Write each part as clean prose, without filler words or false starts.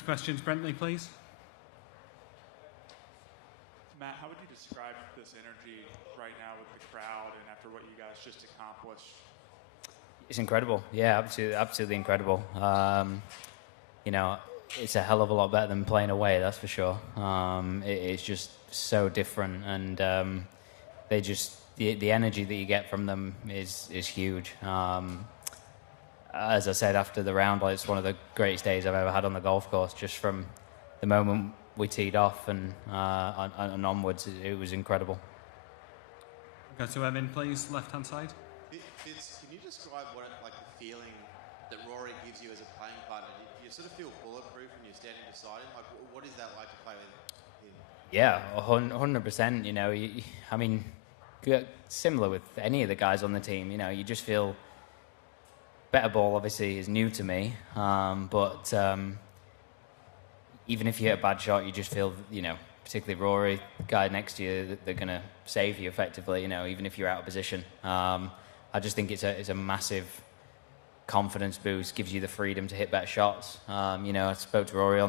to questions. Brentley, please. Matt, how would you describe this energy right now with the crowd and after what you guys just accomplished? It's incredible. Yeah, absolutely incredible. You know, it's a hell of a lot better than playing away, that's for sure. It's just so different, and they just the energy that you get from them is huge. As I said after the round, it's one of the greatest days I've ever had on the golf course. Just from the moment we teed off and onwards, it was incredible. Go to Evan, please, left-hand side. Fitz, can you describe what the feeling that Rory gives you as a playing partner? Do you sort of feel bulletproof when you're standing beside him? What is that like to play with him? Yeah, 100%. You know, I mean, similar with any of the guys on the team. You know, you just feel better ball. Obviously, is new to me, but even if you hit a bad shot, you just feel, you know, particularly Rory, the guy next to you, they're going to save you effectively. You know, even if you're out of position. I just think it's a massive confidence boost. Gives you the freedom to hit better shots. You know, I spoke to Rory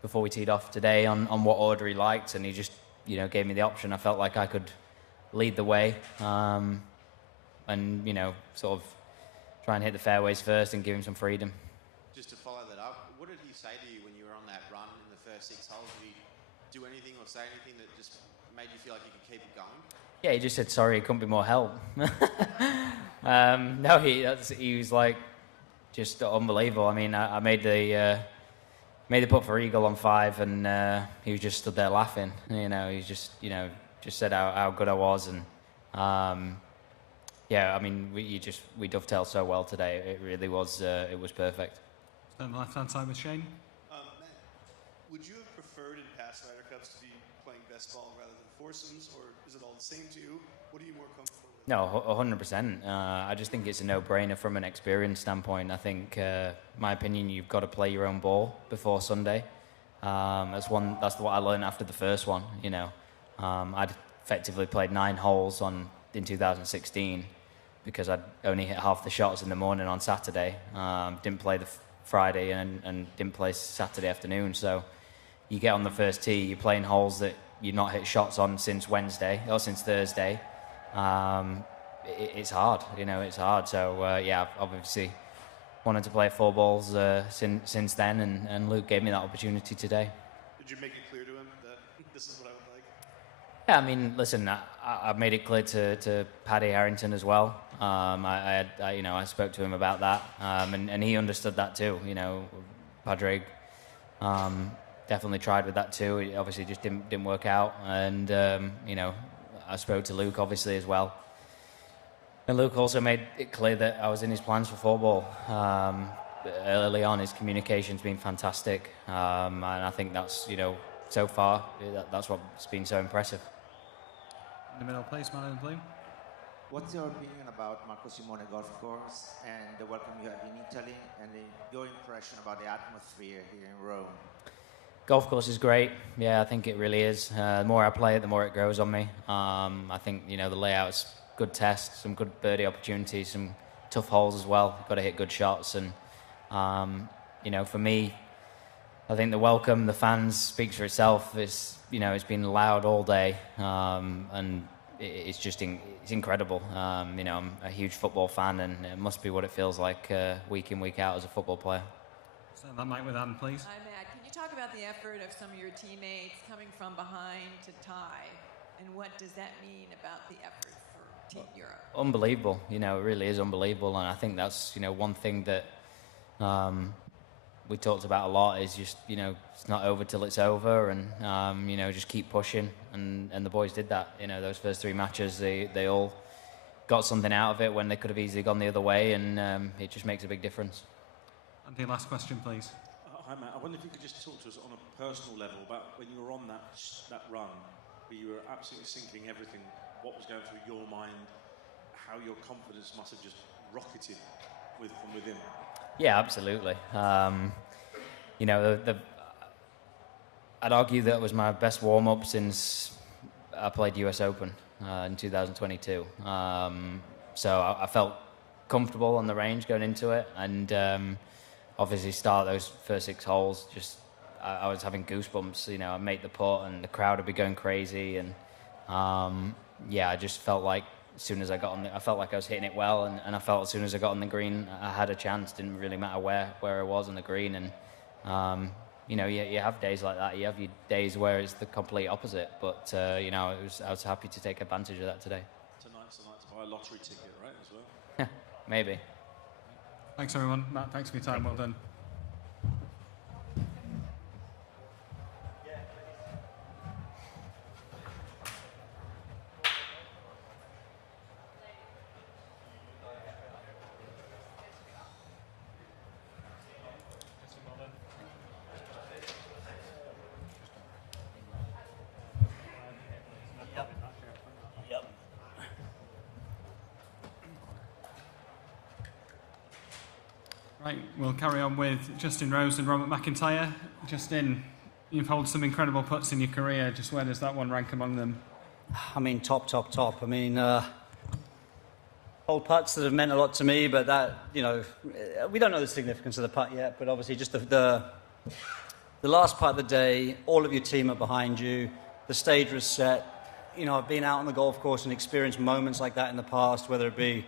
before we teed off today on what order he liked, and he just, you know, gave me the option. I felt like I could lead the way, and, you know, sort of try and hit the fairways first and give him some freedom. Just to follow that up, what did he say to you when you were on that run in the first 6 holes? Did he do anything or say anything that just made you feel like you could keep it going? Yeah, he just said sorry, it couldn't be more help. No, he was like just unbelievable. I mean, I made the putt for eagle on 5, and he was just stood there laughing. You know, he just said how good I was, and yeah, I mean, we dovetailed so well today. It really was perfect. On the left-hand side with Shane. Matt, would you have preferred in past Ryder Cups to be playing best ball rather than foursomes, or is it all the same to you? What are you more comfortable with? No, 100%. I just think it's a no-brainer from an experience standpoint. I think, my opinion, you've got to play your own ball before Sunday. That's what I learned after the first one. You know, I'd effectively played 9 holes in 2016 because I'd only hit half the shots in the morning on Saturday. Didn't play the Friday and didn't play Saturday afternoon. So you get on the first tee, you're playing holes that you've not hit shots on since Wednesday or since Thursday. It's hard, you know, it's hard. So yeah, I've obviously wanted to play 4 balls since then, and Luke gave me that opportunity today. Did you make it clear to him that this is what I would like? Yeah, I mean, listen, I made it clear to Paddy Harrington as well. I spoke to him about that, and he understood that too. You know, Padraig definitely tried with that too. It obviously just didn't work out, and you know, I spoke to Luke obviously as well, and Luke also made it clear that I was in his plans for 4 ball. Early on, his communication's been fantastic, and I think that's, you know, so far that's what's been so impressive. In the middle, please, man in blue. What's your opinion about Marco Simone Golf Course and the welcome you had in Italy, and your impression about the atmosphere here in Rome? Golf course is great. Yeah, I think it really is. The more I play it, the more it grows on me. I think, you know, the layout's good test, some good birdie opportunities, some tough holes as well. Got to hit good shots, and you know, for me, I think the welcome, the fans, speaks for itself. It's, you know, it's been loud all day, and it's just it's incredible. You know, I'm a huge football fan, and it must be what it feels like week in, week out as a football player. Stand that mic with Anne, please. Hi, Matt. Can you talk about the effort of some of your teammates coming from behind to tie, and what does that mean about the effort for Team Europe? Unbelievable. You know, it really is unbelievable, and I think that's, you know, one thing that we talked about a lot is just, you know, it's not over till it's over, and you know, just keep pushing, and the boys did that. You know, those first 3 matches, they all got something out of it when they could have easily gone the other way, and it just makes a big difference. Andy, last question, please. Hi, Matt. I wonder if you could just talk to us on a personal level about when you were on that run, where you were absolutely sinking everything, what was going through your mind, how your confidence must have just rocketed from within. Yeah, absolutely. You know, I'd argue that was my best warm-up since I played US Open in 2022. So I felt comfortable on the range going into it, and obviously start those first 6 holes, just I was having goosebumps. You know, I made the putt and the crowd would be going crazy, and yeah, I just felt like as soon as I got on I felt like I was hitting it well, and I felt as soon as I got on the green, I had a chance. Didn't really matter where I was on the green, and you know, you have days like that. You have your days where it's the complete opposite, but you know, I was happy to take advantage of that today. Tonight's the night to buy a lottery ticket, right, as well? Maybe. Thanks, everyone. Matt, thanks for your time. Well done. Right, we'll carry on with Justin Rose and Robert McIntyre. Justin, you've held some incredible putts in your career. Just where does that one rank among them? I mean, top. I mean, old putts that have meant a lot to me, but that, you know, we don't know the significance of the putt yet, but obviously just the last putt of the day, all of your team are behind you, the stage was set. You know, I've been out on the golf course and experienced moments like that in the past, whether it be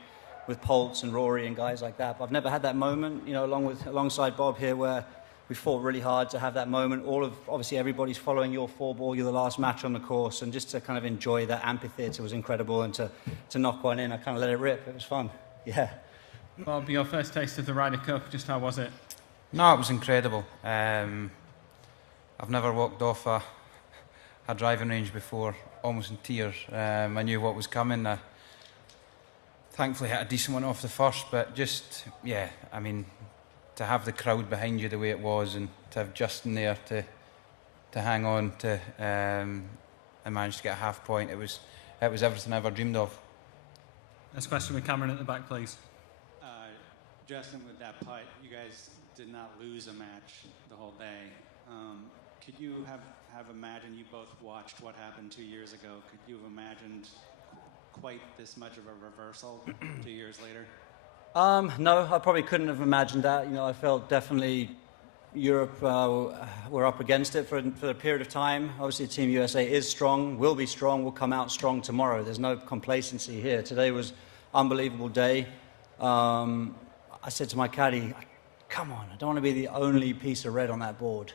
with Poltz and Rory and guys like that. But I've never had that moment, you know, alongside Bob here, where we fought really hard to have that moment. Obviously everybody's following your 4-ball, you're the last match on the course, and just to kind of enjoy that amphitheatre was incredible, and to knock one in, I kind of let it rip. It was fun. Yeah. Bob, your first taste of the Ryder Cup, just how was it? No, it was incredible. I've never walked off a driving range before, almost in tears. I knew what was coming. Thankfully hit a decent one off the first, but just, yeah, I mean, to have the crowd behind you the way it was, and to have Justin there to hang on to and manage to get a half point, it was everything I ever dreamed of. Next question with Cameron at the back, please. Justin, with that putt, you guys did not lose a match the whole day. Could you have imagined, you both watched what happened 2 years ago, could you have imagined quite this much of a reversal 2 years later? No, I probably couldn't have imagined that. You know, I felt definitely Europe were up against it for a period of time. Obviously, Team USA is strong, will be strong, will come out strong tomorrow. There's no complacency here. Today was an unbelievable day. I said to my caddy, come on, I don't want to be the only piece of red on that board.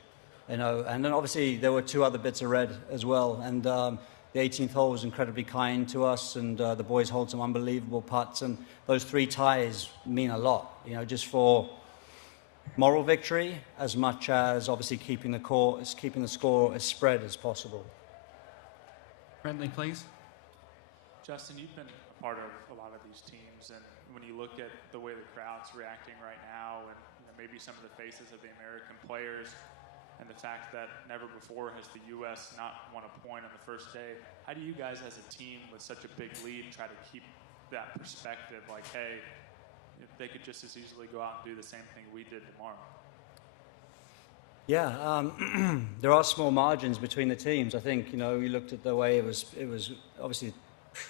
You know, and then obviously there were 2 other bits of red as well. And the 18th hole was incredibly kind to us, and the boys hold some unbelievable putts, and those 3 ties mean a lot, you know, just for moral victory as much as obviously keeping the score as spread as possible. Friendly, please. Justin, you've been a part of a lot of these teams, and when you look at the way the crowd's reacting right now, and you know, maybe some of the faces of the American players, and the fact that never before has the U.S. not won a point on the first day, how do you guys as a team with such a big lead try to keep that perspective, like, hey, if they could just as easily go out and do the same thing we did tomorrow? Yeah, there are small margins between the teams. I think, you know, you looked at the way it was obviously,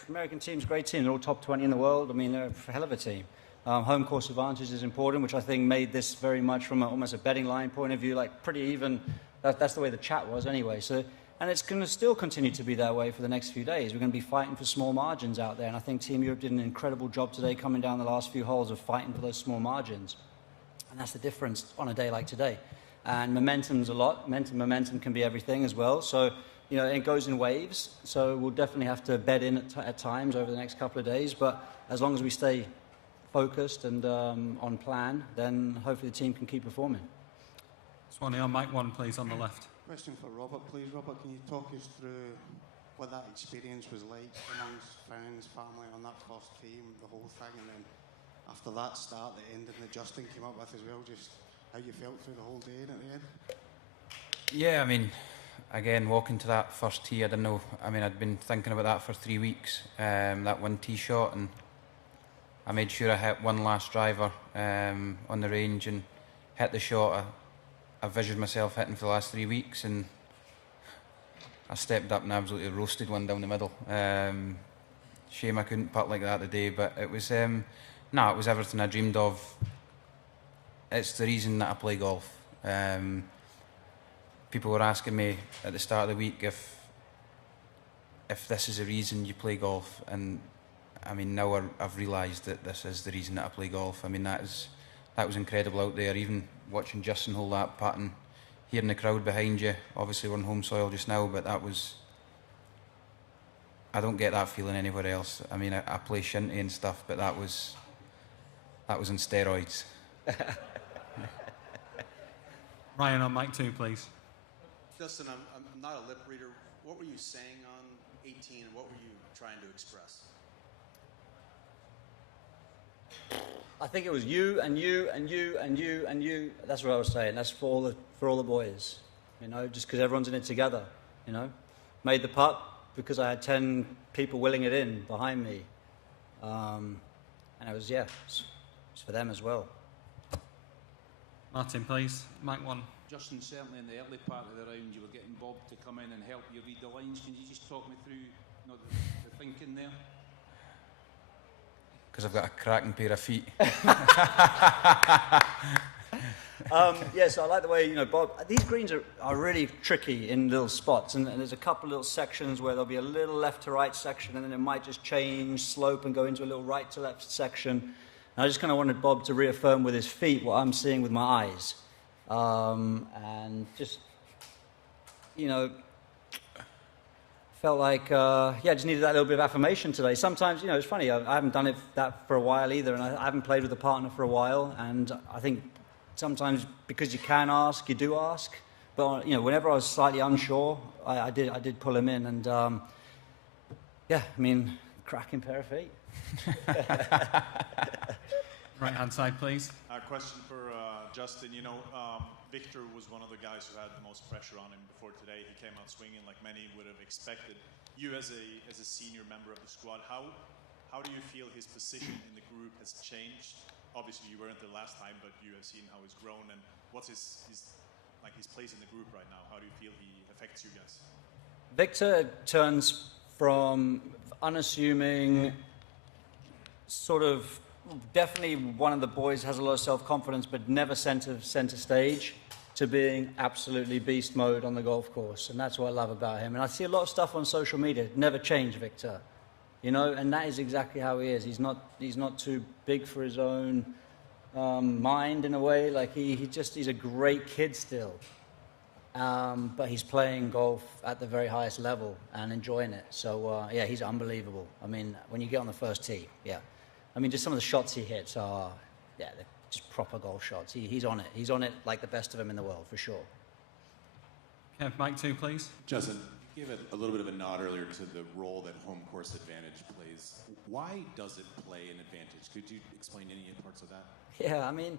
American team's a great team. They're all top 20 in the world. I mean, they're a hell of a team. Home course advantage is important, which I think made this very much from almost a betting line point of view, like pretty even. That's the way the chat was anyway. So, and it's going to still continue to be that way for the next few days. We're going to be fighting for small margins out there, and I think Team Europe did an incredible job today coming down the last few holes of fighting for those small margins. And that's the difference on a day like today. And momentum's a lot. Momentum can be everything as well. So, you know, it goes in waves. So we'll definitely have to bed in at times over the next couple of days. But as long as we stay focused and on plan, then hopefully the team can keep performing. Swanee on mic 1, please, on the left. Question for Robert, please. Robert, can you talk us through what that experience was like amongst friends, family, on that first team, the whole thing, and then after that start, the ending that Justin came up with as well, just how you felt through the whole day and at the end? Yeah, I mean, again, walking to that first tee, I didn't know. I mean, I'd been thinking about that for 3 weeks, that one tee shot, and I made sure I hit one last driver on the range and hit the shot I visioned myself hitting for the last 3 weeks, and I stepped up and absolutely roasted one down the middle. Shame I couldn't putt like that today, but it was it was everything I dreamed of it's the reason that I play golf. People were asking me at the start of the week if this is the reason you play golf, and I mean, now I've realised that this is the reason that I play golf. I mean, that was incredible out there. Even watching Justin hold that putt and hearing the crowd behind you. Obviously, we're on home soil just now, but that was. I don't get that feeling anywhere else. I mean, I play shinty and stuff, but that was on steroids. Ryan on mic 2, please. Justin, I'm not a lip reader. What were you saying on 18, and what were you trying to express? I think it was you and you and you and you and you. That's what I was saying. That's for all the boys, you know, just because everyone's in it together, you know. Made the putt because I had 10 people willing it in behind me, and it was it's for them as well. Martin, please. Mic 1. Justin, certainly in the early part of the round, you were getting Bob to come in and help you read the lines. Can you just talk me through the thinking there? Because I've got a cracking pair of feet. So I like the way, you know, Bob, these greens are really tricky in little spots, and there's a couple of little sections where there'll be a little left to right section, and then it might just change slope and go into a little right to left section. And I just kind of wanted Bob to reaffirm with his feet what I'm seeing with my eyes. And just, you know, felt like, I just needed that little bit of affirmation today. Sometimes, you know, it's funny, I haven't done that for a while either, and I haven't played with a partner for a while, and I think sometimes because you can ask, you do ask. But, you know, whenever I was slightly unsure, I did pull him in, and, I mean, cracking pair of feet. Right-hand side, please. A question for Justin. You know, Victor was one of the guys who had the most pressure on him before today. He came out swinging like many would have expected. You, as a senior member of the squad, how do you feel his position in the group has changed? Obviously, you weren't there last time, but you have seen how he's grown. And what's his place in the group right now? How do you feel he affects you guys? Victor turns from unassuming, sort of definitely one of the boys, has a lot of self-confidence but never center stage, to being absolutely beast mode on the golf course. And that's what I love about him. And I see a lot of stuff on social media. Never change, Victor. You know, and that is exactly how he is. He's not too big for his own mind in a way. Like he's a great kid still. But he's playing golf at the very highest level and enjoying it. So he's unbelievable. I mean, when you get on the first tee, I mean, just some of the shots he hits are, they're just proper golf shots. He's on it. He's on it like the best of them in the world, for sure. Kev, mic 2, please. Justin, you gave a little bit of a nod earlier to the role that home course advantage plays. Why does it play an advantage? Could you explain any parts of that? Yeah, I mean,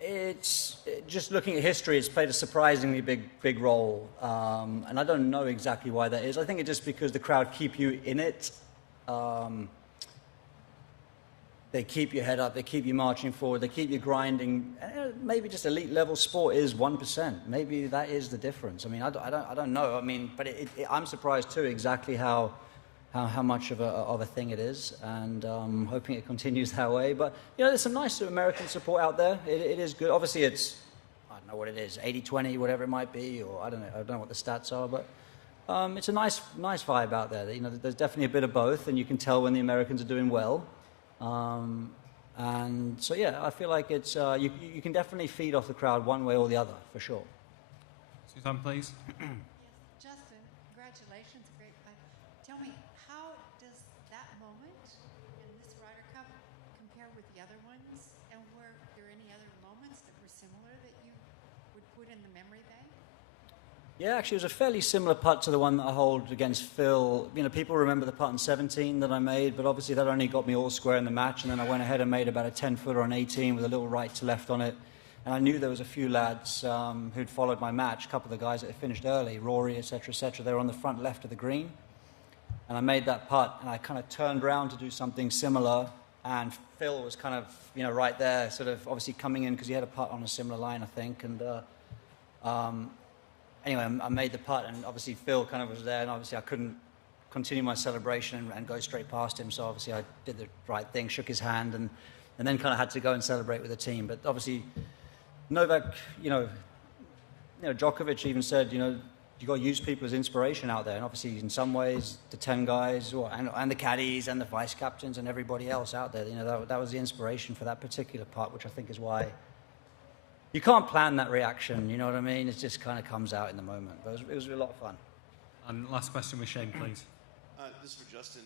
it's just looking at history, it's played a surprisingly big role. And I don't know exactly why that is. I think it's just because the crowd keep you in it. They keep your head up, they keep you marching forward, they keep you grinding. Maybe just elite level sport is 1%. Maybe that is the difference. I mean, I don't know. I mean, but I'm surprised too exactly how much of a thing it is, and hoping it continues that way. But you know, there's some nice American support out there. It is good. Obviously, it's, I don't know what it is, 80-20, whatever it might be, or I don't know what the stats are, but. It's a nice vibe out there. You know, there's definitely a bit of both, and you can tell when the Americans are doing well. And so, I feel like it's you can definitely feed off the crowd one way or the other, for sure. Suzanne, please. Yes, Justin, congratulations, great fight. Tell me, how does that moment in this Ryder Cup compare with the other ones? And were there any other moments that were similar that you would put in the memory bank? Yeah, actually, it was a fairly similar putt to the one that I hold against Phil. You know, people remember the putt in 17 that I made, but obviously that only got me all square in the match, and then I went ahead and made about a 10-footer on 18 with a little right to left on it. And I knew there was a few lads who'd followed my match, a couple of the guys that had finished early, Rory, etc., etc. They were on the front left of the green. And I made that putt, and I kind of turned around to do something similar, and Phil was kind of, you know, right there, sort of obviously coming in because he had a putt on a similar line, I think. And anyway, I made the putt, and obviously Phil kind of was there, and obviously I couldn't continue my celebration and go straight past him, so obviously I did the right thing, shook his hand, and and then kind of had to go and celebrate with the team. But obviously, Novak, Djokovic even said, you got to use people as inspiration out there. And obviously, in some ways, the 10 guys, and the caddies, and the vice captains, and everybody else out there, that was the inspiration for that particular part, which I think is why you can't plan that reaction. You know what I mean? It just kind of comes out in the moment. But it was a lot of fun. And last question with Shane, please. This is for Justin.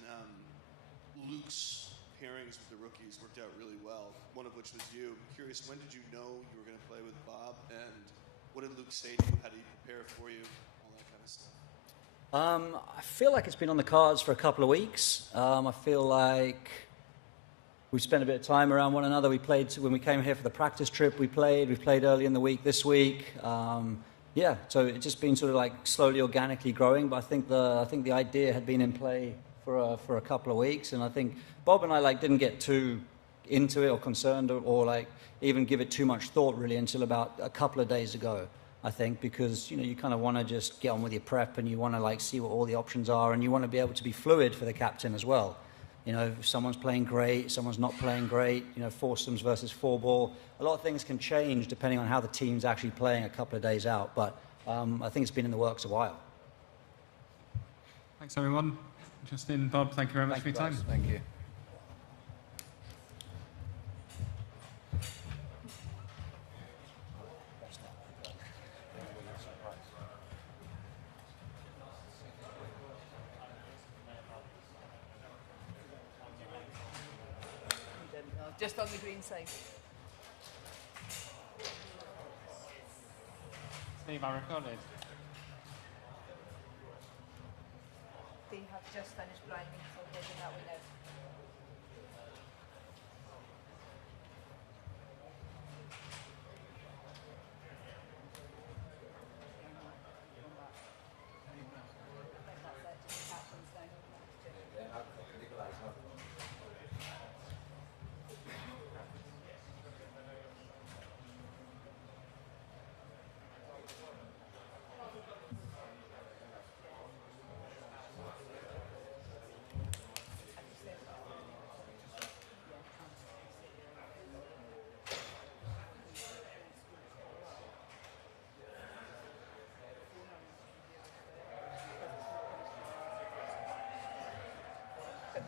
Luke's pairings with the rookies worked out really well, one of which was you. I'm curious, when did you know you were going to play with Bob, and what did Luke say to you? How did he prepare for you? All that kind of stuff. I feel like it's been on the cards for a couple of weeks. I feel like we spent a bit of time around one another. We played when we came here for the practice trip. We played early in the week this week. So it's just been sort of like slowly, organically growing. But I think the idea had been in play for a couple of weeks, and I think Bob and I didn't get too into it or concerned or even give it too much thought really until about a couple of days ago. I think because you kind of want to just get on with your prep, and you want to see what all the options are, and you want to be able to be fluid for the captain as well. If someone's playing great, someone's not playing great, foursomes versus four ball. A lot of things can change depending on how the team's actually playing a couple of days out. But I think it's been in the works a while. Thanks, everyone. Justin, Bob, thank you very much for your time. Thank you. Just on the green side. Steve, I recorded. They have just finished grinding, so they're doing that way now.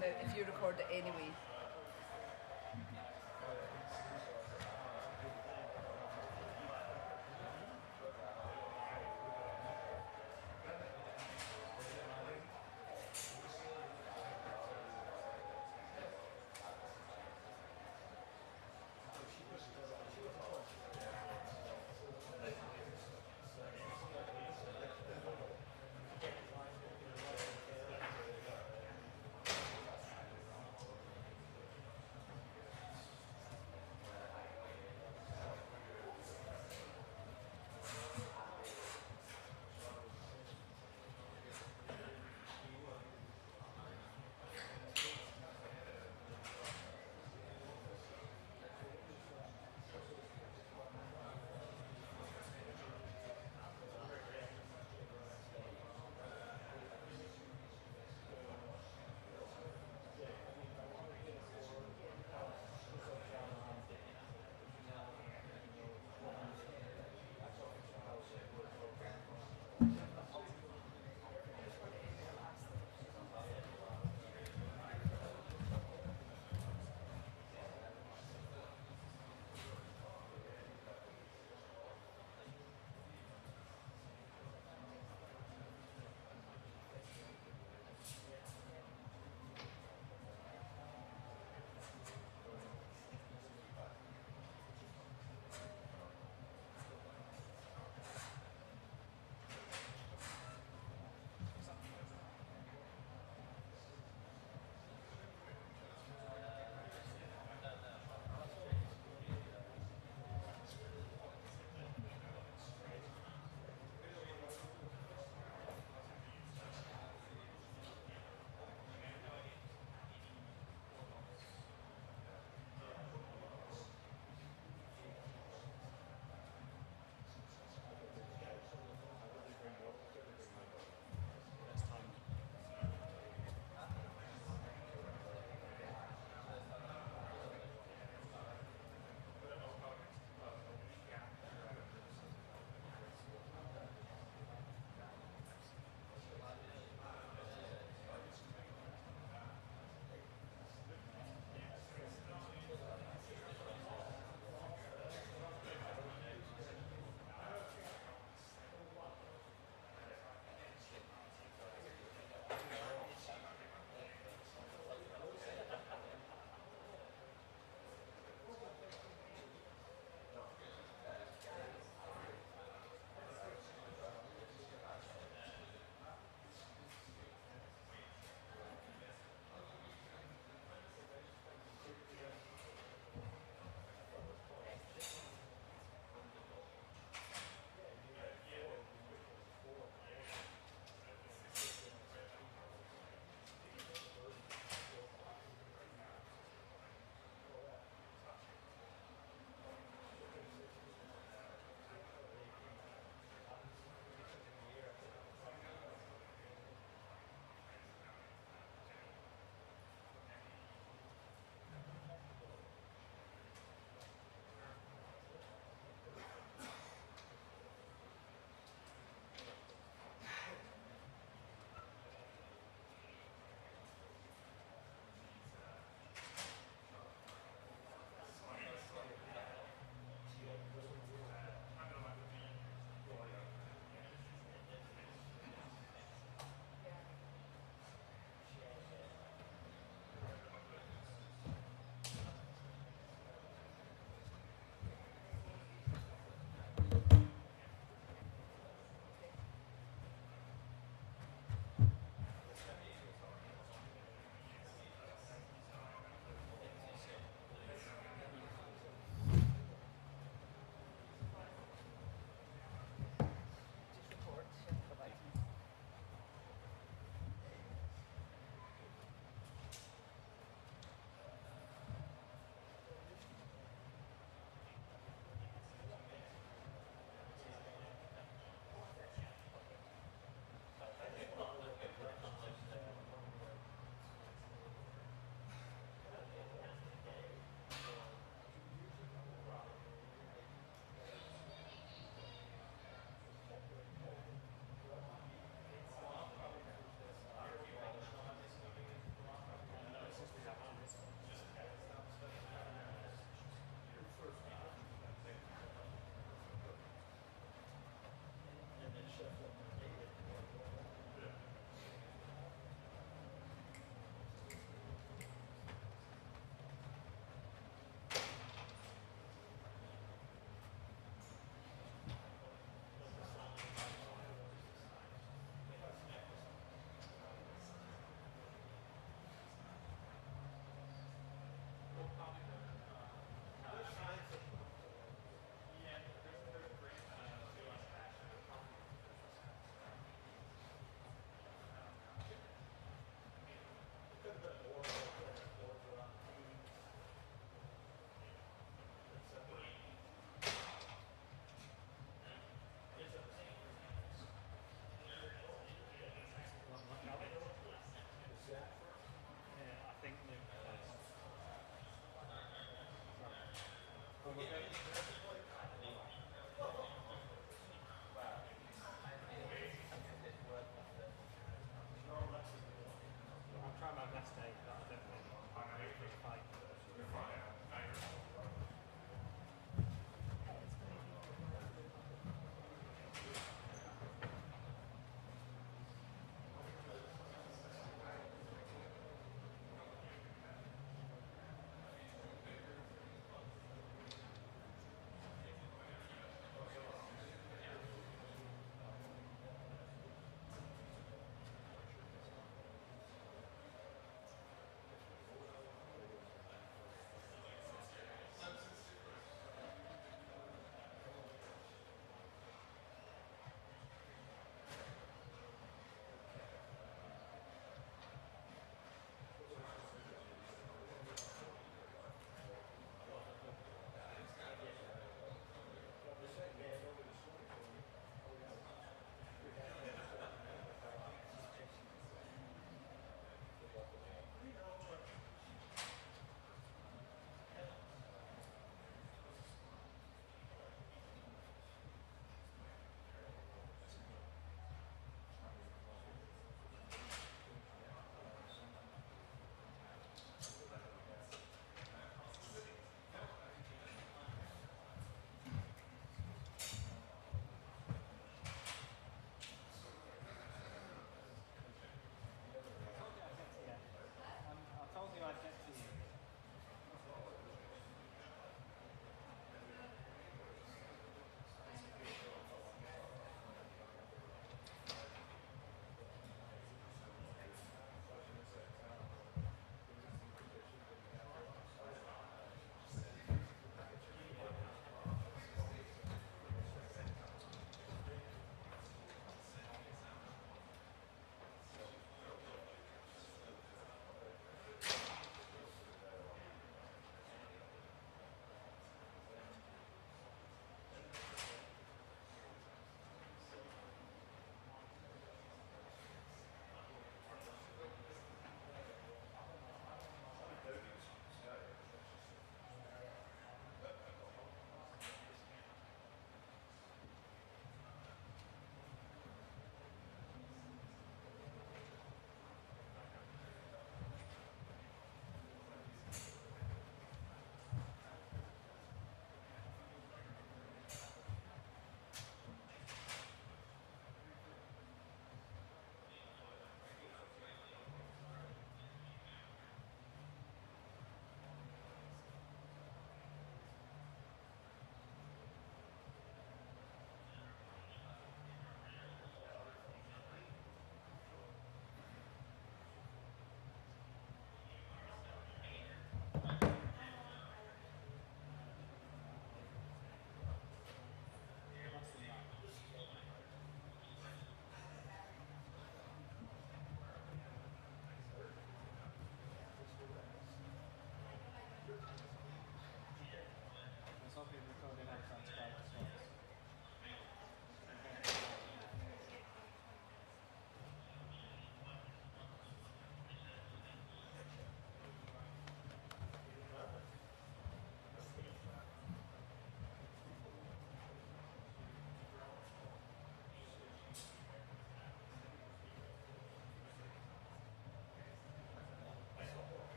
If you record it anyway.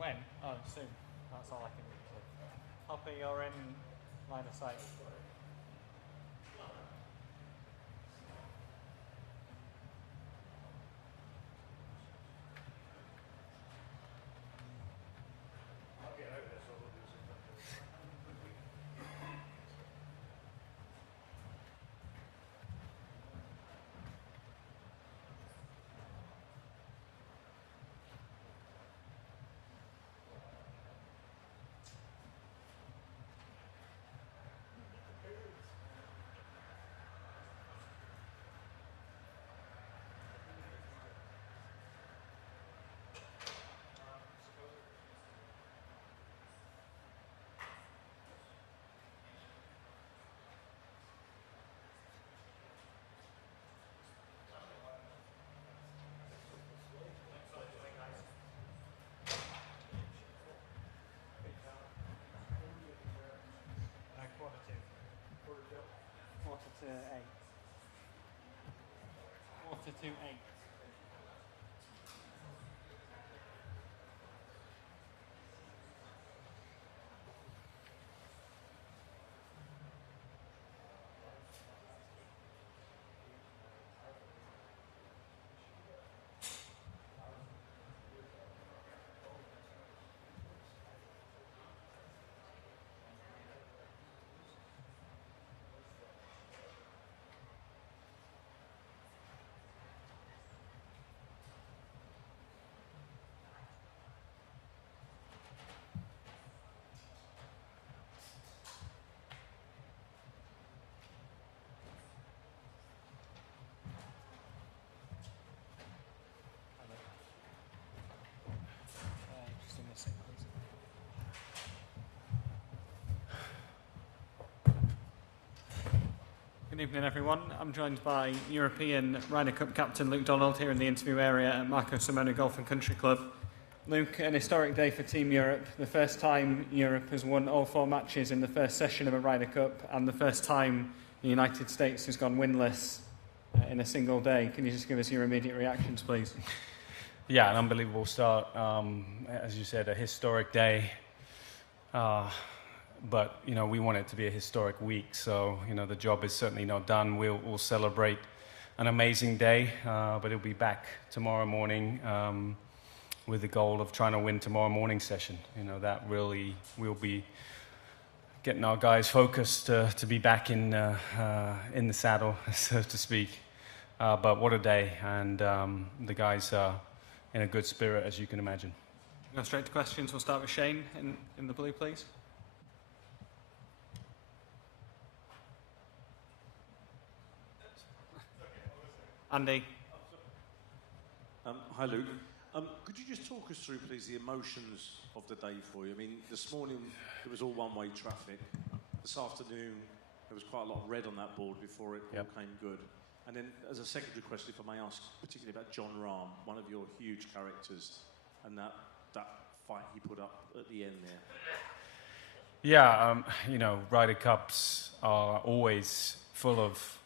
When? Oh, soon. That's all I can do. Hoppy, you're in line of sight. Quarter to 8. Quarter to 8. Just in a sec, please. Good evening, everyone. I'm joined by European Ryder Cup captain Luke Donald here in the interview area at Marco Simone Golf and Country Club. Luke, an historic day for Team Europe. The first time Europe has won all 4 matches in the first session of a Ryder Cup, and the first time the United States has gone winless in a single day. Can you just give us your immediate reactions, please? Yeah, an unbelievable start. As you said, a historic day. But, you know, we want it to be a historic week. So, you know, the job is certainly not done. We'll celebrate an amazing day, but it'll be back tomorrow morning with the goal of trying to win tomorrow morning session. You know, that really will be getting our guys focused to be back in the saddle, so to speak. But what a day, and the guys are in a good spirit, as you can imagine. Go straight to questions. We'll start with Shane in the blue, please. Andy. Hi, Luke. Could you just talk us through, please, the emotions of the day for you? I mean, this morning it was all one-way traffic. This afternoon there was quite a lot of red on that board before it all came good. And then, as a secondary question, if I may ask, particularly about John Rahm, one of your huge characters, and that fight he put up at the end there. Yeah, you know, Ryder Cups are always full of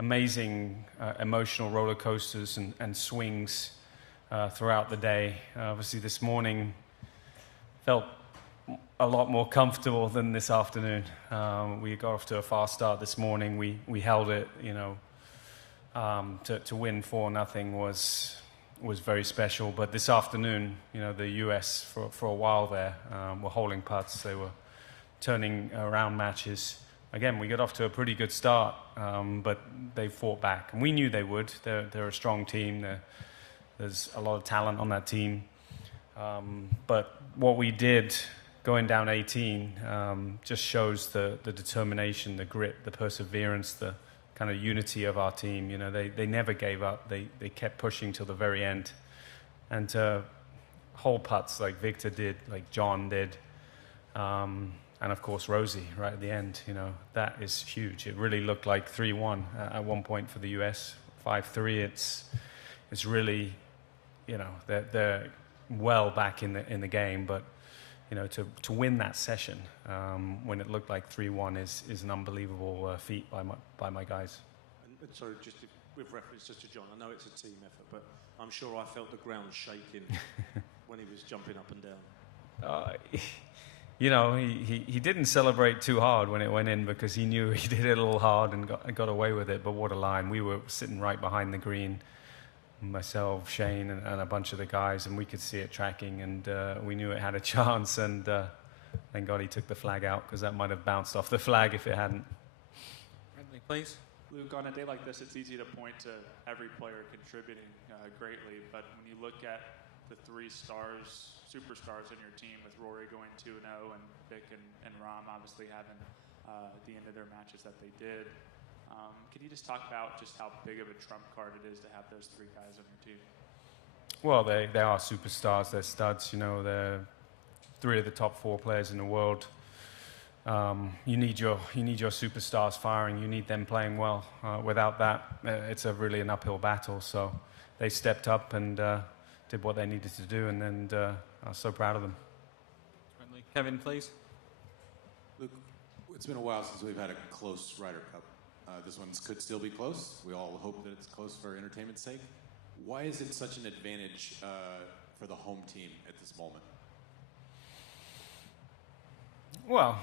amazing emotional roller coasters and swings throughout the day. Obviously, this morning felt a lot more comfortable than this afternoon. We got off to a fast start this morning. We held it, you know. To win 4-0 was very special. But this afternoon, you know, the US for a while there were holding putts. They were turning around matches. Again, we got off to a pretty good start, but they fought back, and we knew they would. They're a strong team. There's a lot of talent on that team. But what we did going down 18 just shows the determination, the grit, the perseverance, the kind of unity of our team. You know, they never gave up. They kept pushing till the very end. And to hold putts like Victor did, like John did, and of course Rosie right at the end, you know, that is huge. It really looked like 3-1 at one point for the US. 5-3, it's really, you know, they're well back in the game, but you know, to win that session when it looked like 3-1 is an unbelievable feat by my guys. And sorry, just with reference to John, I know it's a team effort, but I'm sure I felt the ground shaking when he was jumping up and down? You know, he didn't celebrate too hard when it went in because he knew he did it a little hard and got away with it. But what a line. We were sitting right behind the green, myself, Shane, and a bunch of the guys, and we could see it tracking, and we knew it had a chance, and thank God he took the flag out because that might have bounced off the flag if it hadn't. Bradley, please. Luke, on a day like this, it's easy to point to every player contributing greatly, but when you look at the three superstars in your team, with Rory going 2-0 and Vic and Rahm obviously having the end of their matches that they did, can you just talk about just how big of a trump card it is to have those three guys on your team? Well, they are superstars. They're studs. You know, they're three of the top 4 players in the world. You need your superstars firing. You need them playing well. Without that, it's really an uphill battle. So they stepped up and did what they needed to do, and I was so proud of them. Kevin, please. Luke, it's been a while since we've had a close Ryder Cup. This one could still be close. We all hope that it's close for entertainment's sake. Why is it such an advantage for the home team at this moment? Well,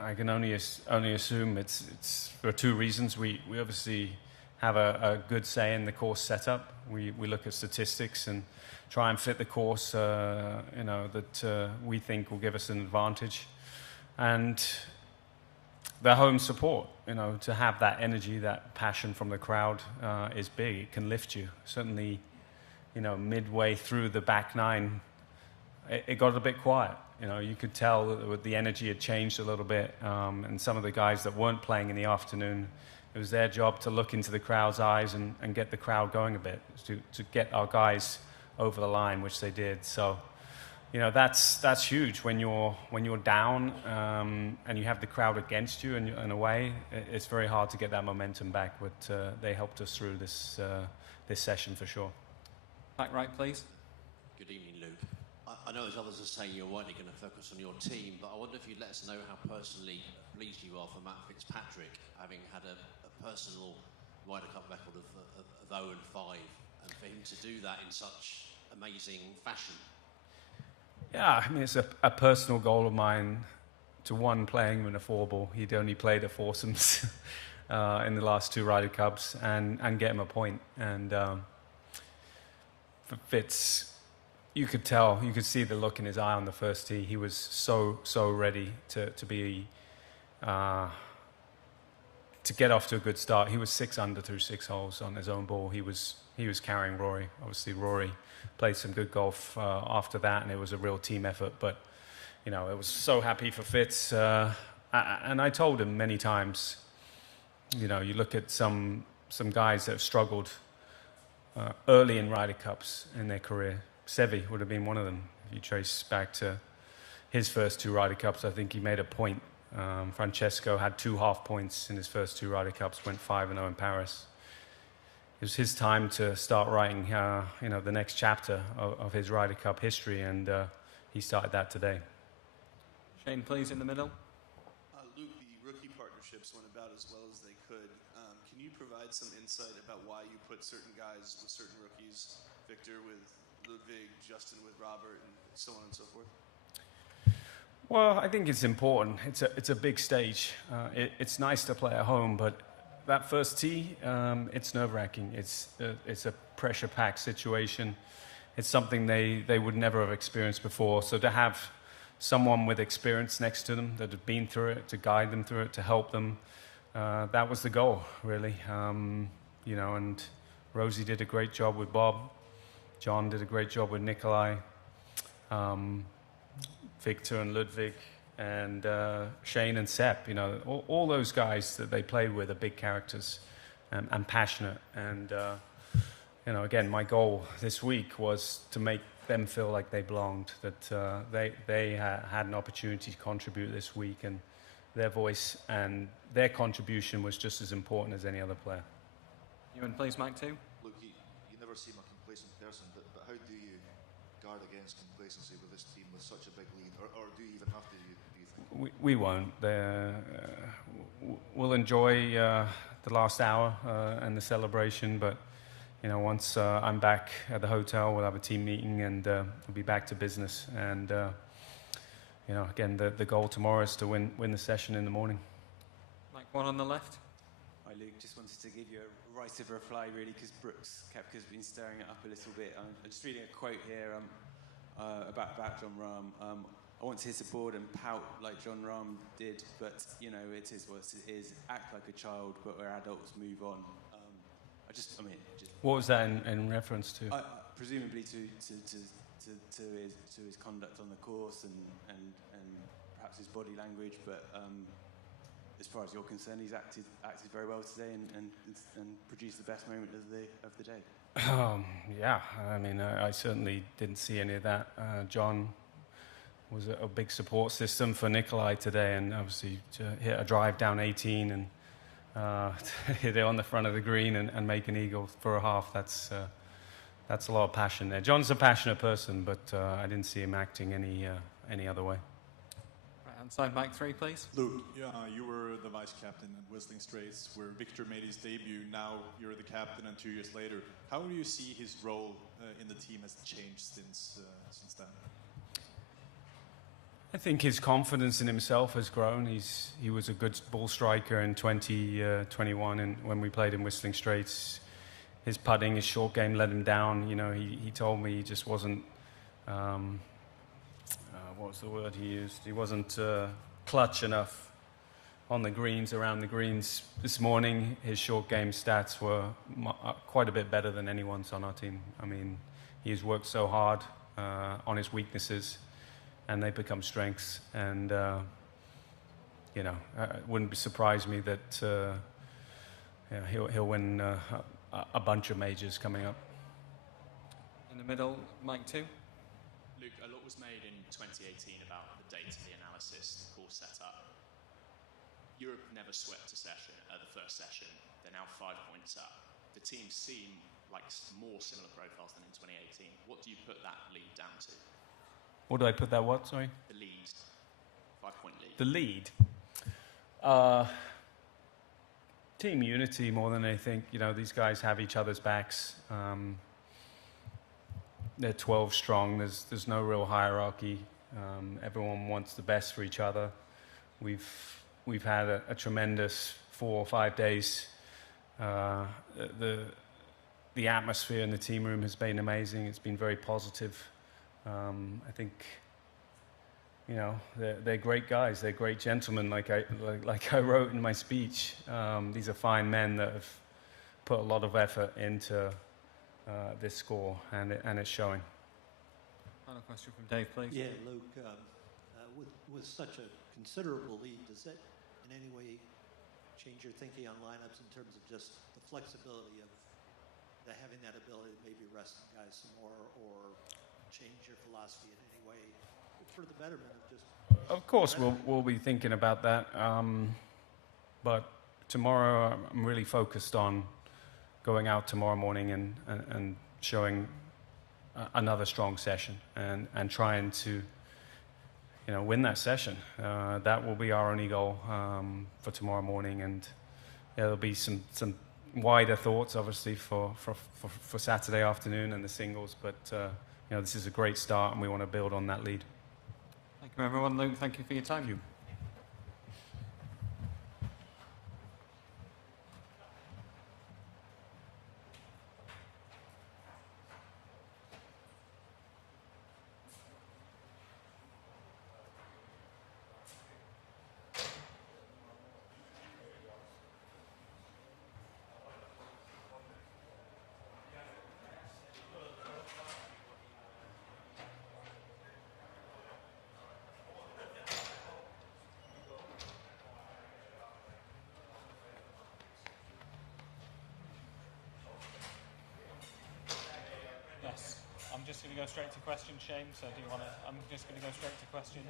I can only assume it's for 2 reasons. We obviously have a good say in the course setup. We look at statistics and try and fit the course, that we think will give us an advantage. And the home support, to have that energy, that passion from the crowd is big. It can lift you. Certainly, midway through the back 9, it got a bit quiet. You could tell that the energy had changed a little bit, and some of the guys that weren't playing in the afternoon, it was their job to look into the crowd's eyes and get the crowd going a bit, to get our guys over the line, which they did. So, that's huge when you're down and you have the crowd against you in a way. It's very hard to get that momentum back, but they helped us through this session for sure. Back right, please. Good evening, Luke. I know as others are saying you're widely going to focus on your team, but I wonder if you'd let us know how personally pleased you are for Matt Fitzpatrick, having had a personal Ryder Cup record of 0-5, and for him to do that in such amazing fashion. Yeah, I mean, it's a personal goal of mine to play him in a 4-ball. He'd only played at foursomes in the last 2 Ryder Cups and get him a point. And for Fitz, you could see the look in his eye on the first tee. He was so ready to get off to a good start. He was 6 under through 6 holes on his own ball. He was carrying Rory. Obviously, Rory played some good golf after that, and it was a real team effort. But it was so happy for Fitz. And I told him many times, you look at some guys that have struggled early in Ryder Cups in their career. Seve would have been one of them. If you trace back to his first 2 Ryder Cups, I think he made a point. Francesco had 2 half points in his first 2 Ryder Cups, went 5-0 in Paris. It was his time to start writing, the next chapter of his Ryder Cup history, and he started that today. Shane, please, in the middle. Luke, the rookie partnerships went about as well as they could. Can you provide some insight about why you put certain guys with certain rookies, Victor with Ludwig, Justin with Robert, and so on and so forth? Well, I think it's important. It's a big stage. It's nice to play at home, but that first tee, it's nerve-wracking. It's a pressure-packed situation. It's something they would never have experienced before. So to have someone with experience next to them that had been through it, to guide them through it, to help them, that was the goal, really. And Rosie did a great job with Bob. John did a great job with Nikolai. Victor and Ludwig and Shane and Sepp, all those guys that they played with are big characters and passionate. And, again, my goal this week was to make them feel like they belonged, that they had an opportunity to contribute this week, and their voice and their contribution was just as important as any other player. You in place, Mike, too? Look, you never seem a complacent person, but how do you guard against complacency with this team with such a big lead, or do you even have to, do you think? We won't. We'll enjoy the last hour and the celebration, but once I'm back at the hotel, we'll have a team meeting and we'll be back to business. And again, the goal tomorrow is to win the session in the morning. Like one on the left. Hi Luke, just wanted to give you a right of reply really, because Brooks Koepka's been stirring it up a little bit. I'm just reading a quote here about John Rahm. I want to hit a board and pout like John Rahm did, but it is what it is. Act like a child, but we're adults, move on. What was that in reference to? Presumably to his conduct on the course and perhaps his body language, but as far as you're concerned, he's acted very well today and produced the best moment of the day. Yeah, I mean, I certainly didn't see any of that. John was a big support system for Nikolai today, and obviously to hit a drive down 18 and hit it on the front of the green and make an eagle for a half, that's a lot of passion there. John's a passionate person, but I didn't see him acting any other way. Right, outside mic 3, please. Luke, you were the vice captain at Whistling Straits, where Victor made his debut. Now you're the captain, and 2 years later, how do you see his role in the team has changed since then? I think his confidence in himself has grown. He was a good ball striker in 2021, and when we played in Whistling Straits, his putting, his short game let him down. He told me he just wasn't. What was the word he used? He wasn't clutch enough on the greens, around the greens. This morning, his short game stats were quite a bit better than anyone's on our team. I mean, he's worked so hard on his weaknesses, and they become strengths. And, it wouldn't surprise me that he'll win a bunch of majors coming up. In the middle, mic 2. Luke, a lot was made in 2018 about the data, the analysis, the course setup. Europe never swept a session at the first session. They're now 5 points up. The teams seem like more similar profiles than in 2018. What do you put that lead down to? What do I put that what, sorry? The lead. 5-point lead. The lead? Team unity more than anything. These guys have each other's backs. They're 12 strong. There's no real hierarchy. Everyone wants the best for each other. We've had a tremendous 4 or 5 days. The atmosphere in the team room has been amazing. It's been very positive. I think, they're great guys. They're great gentlemen, like I wrote in my speech. These are fine men that have put a lot of effort into this score, and it's showing. Final question from Dave, please. Yeah, Luke, with such a considerable lead, does that in any way change your thinking on lineups in terms of just the flexibility of having that ability to maybe rest guys some more, or change your philosophy in any way for the betterment of just... Of course, we'll be thinking about that. But tomorrow, I'm really focused on going out tomorrow morning and showing another strong session and trying to, win that session. That will be our only goal for tomorrow morning, and there'll be some wider thoughts, obviously, for Saturday afternoon and the singles. But this is a great start, and we want to build on that lead. Thank you, everyone. Luke, thank you for your time. Thank you. Yes, I'm just going to go straight to questions, Shane. So do you want to? I'm just going to go straight to questions.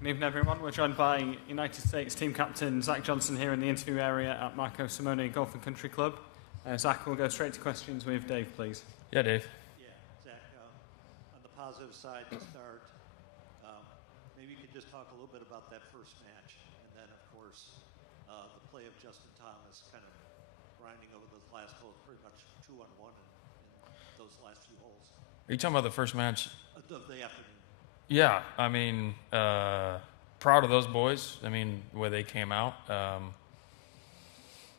Good evening, everyone. We're joined by United States team captain Zach Johnson here in the interview area at Marco Simone Golf and Country Club. Zach, we'll go straight to questions with Dave, please. Yeah, Dave. Yeah, Zach, on the positive side to start, maybe you could just talk a little bit about that first match, and then, of course, the play of Justin Thomas kind of grinding over those last holes, pretty much 2-on-1 in those last few holes. Are you talking about the first match? Of the afternoon. Yeah, I mean, proud of those boys. I mean, the way they came out.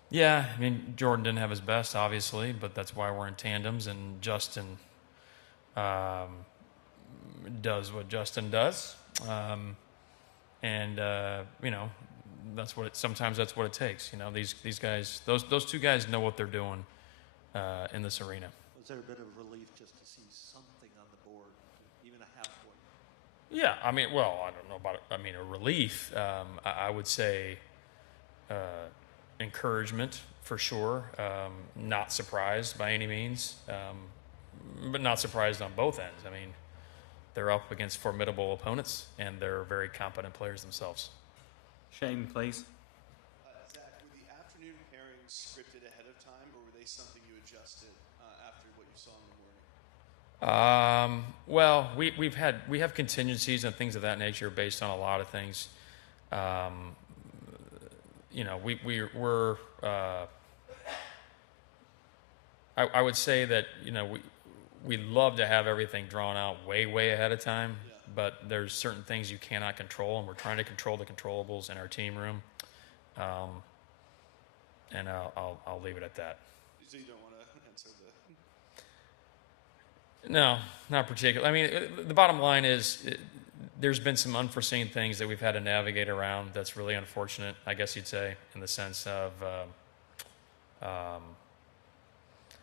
Yeah, I mean, Jordan didn't have his best, obviously, but that's why we're in tandems, and Justin does what Justin does. You know, sometimes that's what it takes. You know, these guys, those two guys know what they're doing in this arena. Was there a bit of relief just to see something on the board, even a half point? Yeah, I mean, well, I don't know about it. I mean, a relief. I would say encouragement for sure. Not surprised by any means, but not surprised on both ends. I mean, they're up against formidable opponents, and they're very competent players themselves. Shane, please. Zach, were the afternoon pairings scripted ahead of time, or were they something you adjusted after what you saw in the morning? Well, we have contingencies and things of that nature based on a lot of things. You know, we're I would say that, you know, we love to have everything drawn out way ahead of time, but there's certain things you cannot control, and we're trying to control the controllables in our team room. And I'll leave it at that. So you don't want to answer the... No, not particularly. I mean, the bottom line is there's been some unforeseen things that we've had to navigate around. That's really unfortunate, I guess you'd say, in the sense of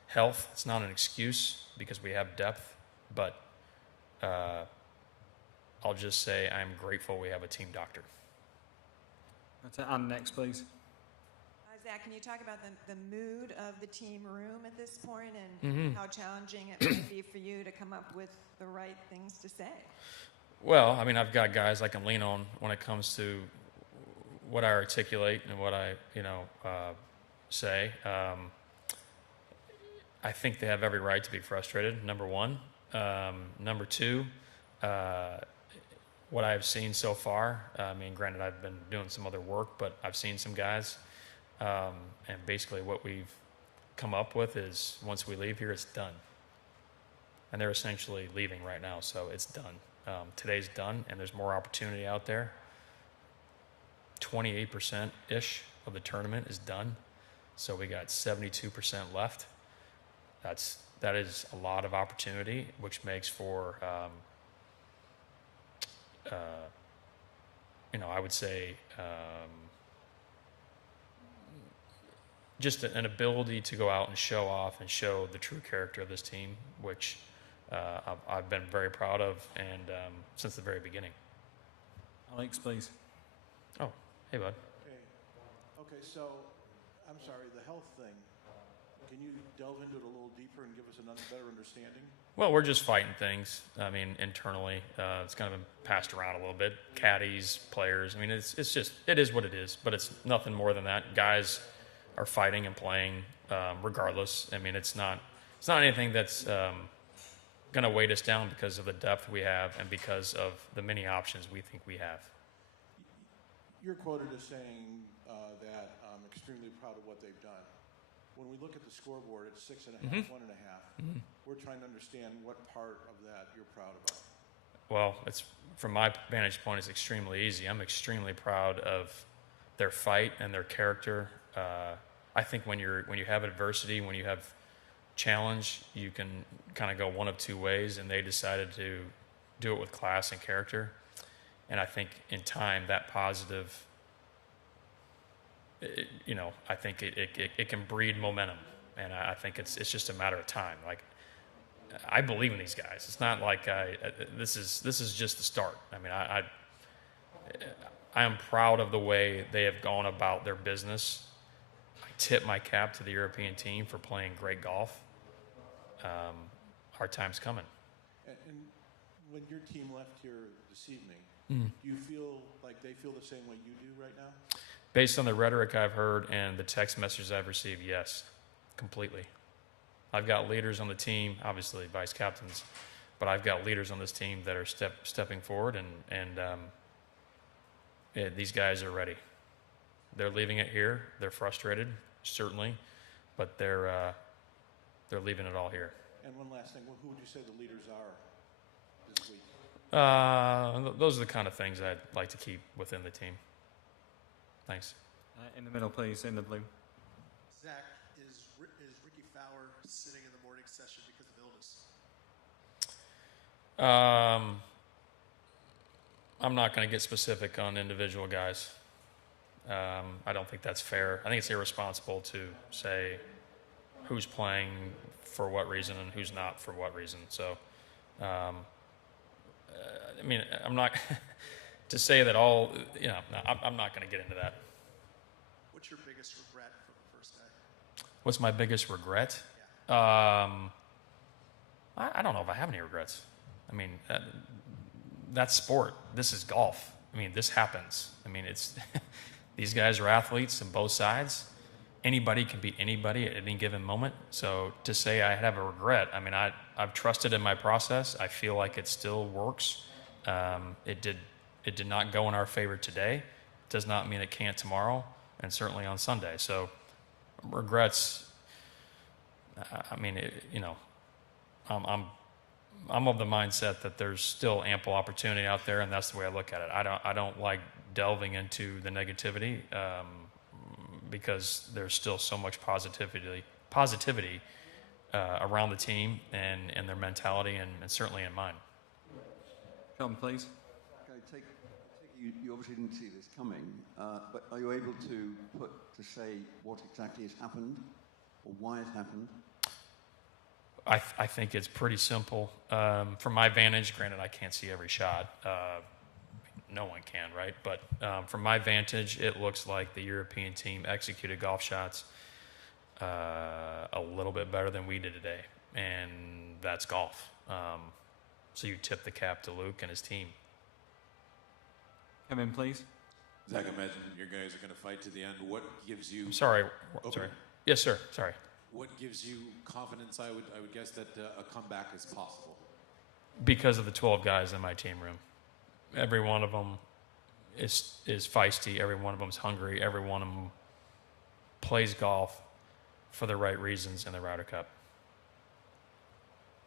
health. It's not an excuse because we have depth, but I'll just say I'm grateful we have a team doctor. That's it. Anne, next, please. Zach, can you talk about the mood of the team room at this point and how challenging it might be for you to come up with the right things to say? Well, I mean, I've got guys I can lean on when it comes to what I articulate and what I, say. I think they have every right to be frustrated, number one. Number two, what I've seen so far, I mean, granted, I've been doing some other work, but I've seen some guys. And basically what we've come up with is once we leave here, it's done. And they're essentially leaving right now, so it's done. Today's done, and there's more opportunity out there. 28%-ish of the tournament is done, so we got 72% left. That is a lot of opportunity, which makes for, I would say, just an ability to go out and show off and show the true character of this team, which I've been very proud of, and since the very beginning. Alex, please. Oh, hey, bud. Okay, so I'm sorry, the health thing. Can you delve into it a little deeper and give us a better understanding? Well, we're just fighting things. I mean, internally, it's kind of been passed around a little bit. Caddies, players. I mean, it is what it is, but it's nothing more than that. Guys are fighting and playing regardless. I mean, it's not anything that's going to weight us down because of the depth we have and because of the many options we think we have. You're quoted as saying that I'm extremely proud of what they've done. When we look at the scoreboard, it's 6.5, 1.5. We're trying to understand what part of that you're proud about. Well, it's from my vantage point, it's extremely easy. I'm extremely proud of their fight and their character. I think when you have adversity, when you have challenge, you can kind of go one of two ways, and they decided to do it with class and character. And I think in time, that positive, I think it can breed momentum, and I think it's just a matter of time. Like, I believe in these guys. It's not like this is just the start. I mean, I am proud of the way they have gone about their business. I tip my cap to the European team for playing great golf. Hard time's coming. And when your team left here this evening, Mm. Do you feel like they feel the same way you do right now? Based on the rhetoric I've heard and the text messages I've received, yes, completely. I've got leaders on the team, obviously vice captains, but I've got leaders on this team that are stepping forward, and these guys are ready. They're leaving it here. They're frustrated, certainly, but they're leaving it all here. And one last thing, who would you say the leaders are this week? Those are the kind of things I'd like to keep within the team. Thanks. In the middle, please, in the blue. Zach, is Ricky Fowler sitting in the morning session because of illness? I'm not going to get specific on individual guys. I don't think that's fair. I think it's irresponsible to say who's playing for what reason and who's not for what reason. So, I mean, I'm not to say that all, no, I'm not going to get into that. What's your biggest regret from the first day? What's my biggest regret? Yeah. I don't know if I have any regrets. I mean, that's sport. This is golf. I mean, this happens. I mean, it's these guys are athletes on both sides. Anybody can beat anybody at any given moment. So to say I have a regret, I mean, I've trusted in my process. I feel like it still works. It did not go in our favor today. It does not mean it can't tomorrow, and certainly on Sunday. So regrets. I mean, I'm of the mindset that there's still ample opportunity out there, and that's the way I look at it. I don't like delving into the negativity because there's still so much positivity around the team and their mentality, and certainly in mine. Come, please. Okay, take you obviously didn't see this coming, but are you able to say what exactly has happened or why it happened? I think it's pretty simple. From my vantage, granted, I can't see every shot. No one can, right? But from my vantage, it looks like the European team executed golf shots a little bit better than we did today, and that's golf. So you tip the cap to Luke and his team. Come in, please. Zach, I imagine your guys are going to fight to the end. What gives you... Sorry. Yes, sir. Sorry. What gives you confidence, I would guess, that a comeback is possible? Because of the 12 guys in my team room. Every one of them is feisty. Every one of them is hungry. Every one of them plays golf for the right reasons in the Ryder Cup.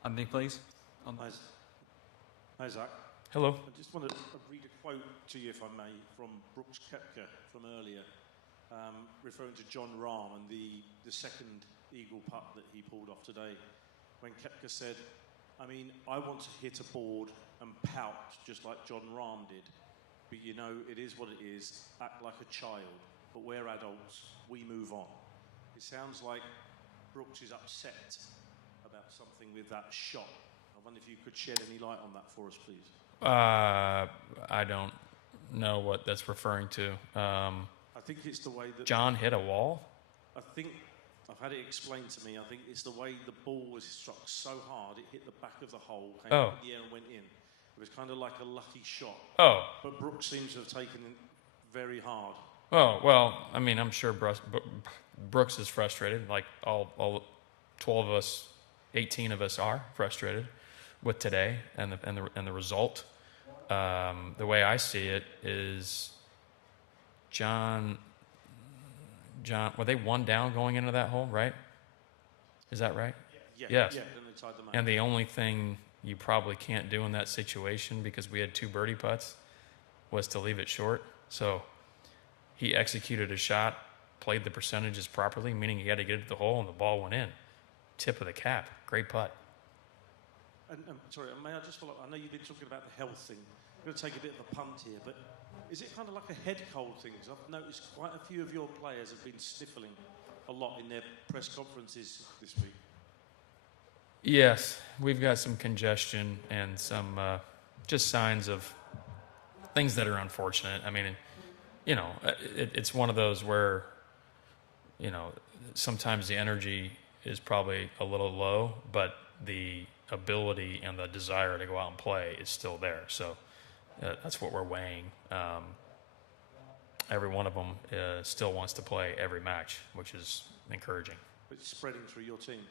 Andy, please. Hi, Zach. Hello. I just want to read a quote to you, if I may, from Brooks Koepka from earlier, referring to John Rahm and the second eagle putt that he pulled off today, when Koepka said, I mean, I want to hit a board and pout just like John Rahm did, but you know, it is what it is, act like a child, but we're adults, we move on. It sounds like Brooks is upset about something with that shot. I wonder if you could shed any light on that for us, please. I don't know what that's referring to. I think it's the way that... John hit a wall? I think, I've had it explained to me, I think it's the way the ball was struck so hard, it hit the back of the hole, came up in the air and went in. It was kind of like a lucky shot. Oh. But Brooks seems to have taken it very hard. Oh, well, I mean, I'm sure Brooks is frustrated, like all 12 of us, 18 of us are frustrated with today and the result. The way I see it is John, were they one down going into that hole, right? Is that right? Yeah. Yes. Yeah, then they tied them out. And the only thing you probably can't do in that situation, because we had 2 birdie putts, was to leave it short. So he executed a shot, played the percentages properly, meaning he had to get it to the hole and the ball went in. Tip of the cap. Great putt. And sorry, may I just follow up? I know you've been talking about the health thing. I'm going to take a bit of a punt here, but is it kind of like a head cold thing? Because I've noticed quite a few of your players have been sniffling a lot in their press conferences this week. Yes, we've got some congestion and some just signs of things that are unfortunate. I mean, you know, it's one of those where, you know, sometimes the energy is probably a little low, but the ability and the desire to go out and play is still there. So That's what we're weighing. Every one of them still wants to play every match, which is encouraging. It's spreading through your team.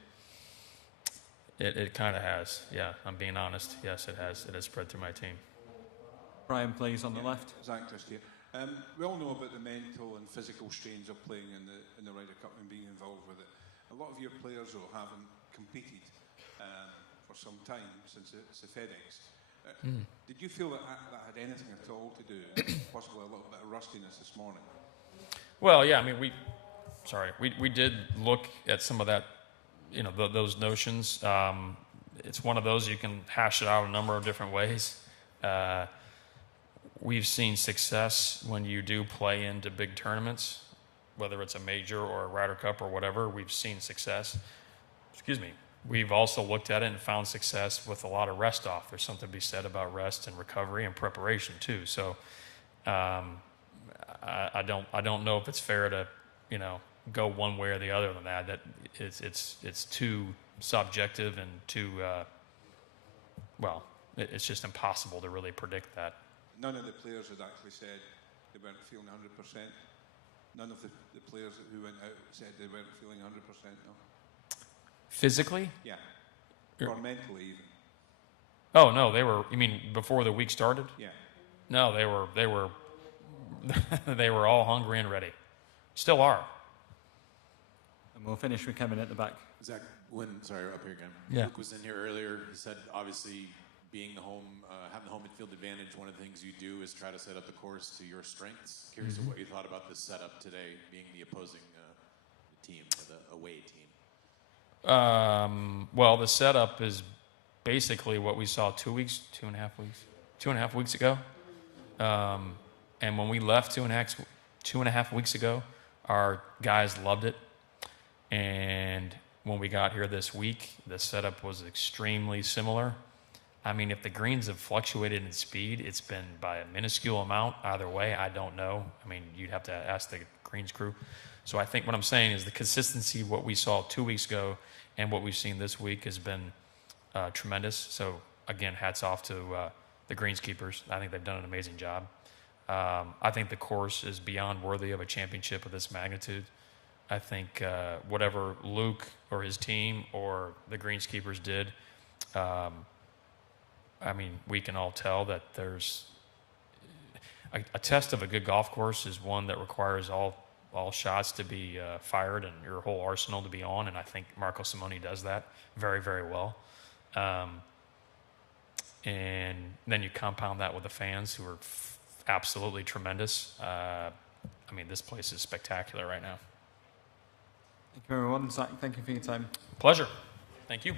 It kind of has, yeah. I'm being honest. Yes, it has. It has spread through my team. Brian, please, on the left. Zach, just here. We all know about the mental and physical strains of playing in the Ryder Cup and being involved with it. A lot of your players though haven't competed for some time since the FedEx. Did you feel that had anything at all to do, possibly a little bit of rustiness this morning? Well, yeah. I mean, we did look at some of that. Those notions. It's one of those you can hash it out a number of different ways. We've seen success when you do play into big tournaments, whether it's a major or a Ryder Cup or whatever. We've seen success. Excuse me. We've also looked at it and found success with a lot of rest off. There's something to be said about rest and recovery and preparation too. So I don't know if it's fair to go one way or the other than that. That it's too subjective and too it's just impossible to really predict that. None of the players had actually said they weren't feeling 100%. None of the players who went out said they weren't feeling 100%. No. Physically? Yeah. Or mentally even. Oh no, they were. You mean before the week started? Yeah. No, they were they were all hungry and ready. Still are. And we'll finish with Kevin at the back. Zach, sorry, up here again. Yeah. Luke was in here earlier. He said, obviously, being having the home field advantage, one of the things you do is try to set up the course to your strengths. Curious of what you thought about this setup today, being the opposing team, or the away team. Well, the setup is basically what we saw 2 and a half weeks ago. And when we left 2.5 weeks ago, our guys loved it. And when we got here this week, the setup was extremely similar. I mean, if the greens have fluctuated in speed, it's been by a minuscule amount. Either way, I don't know. I mean, you'd have to ask the greens crew. So I think what I'm saying is the consistency of what we saw 2 weeks ago and what we've seen this week has been tremendous. So, again, hats off to the greenskeepers. I think they've done an amazing job. I think the course is beyond worthy of a championship of this magnitude. I think whatever Luke or his team or the greenskeepers did, I mean, we can all tell that there's a test of a good golf course is one that requires all shots to be fired and your whole arsenal to be on, and I think Marco Simone does that very, very well. And then you compound that with the fans who are absolutely tremendous. I mean, this place is spectacular right now. Thank you, everyone. Zach, thank you for your time. Pleasure. Thank you.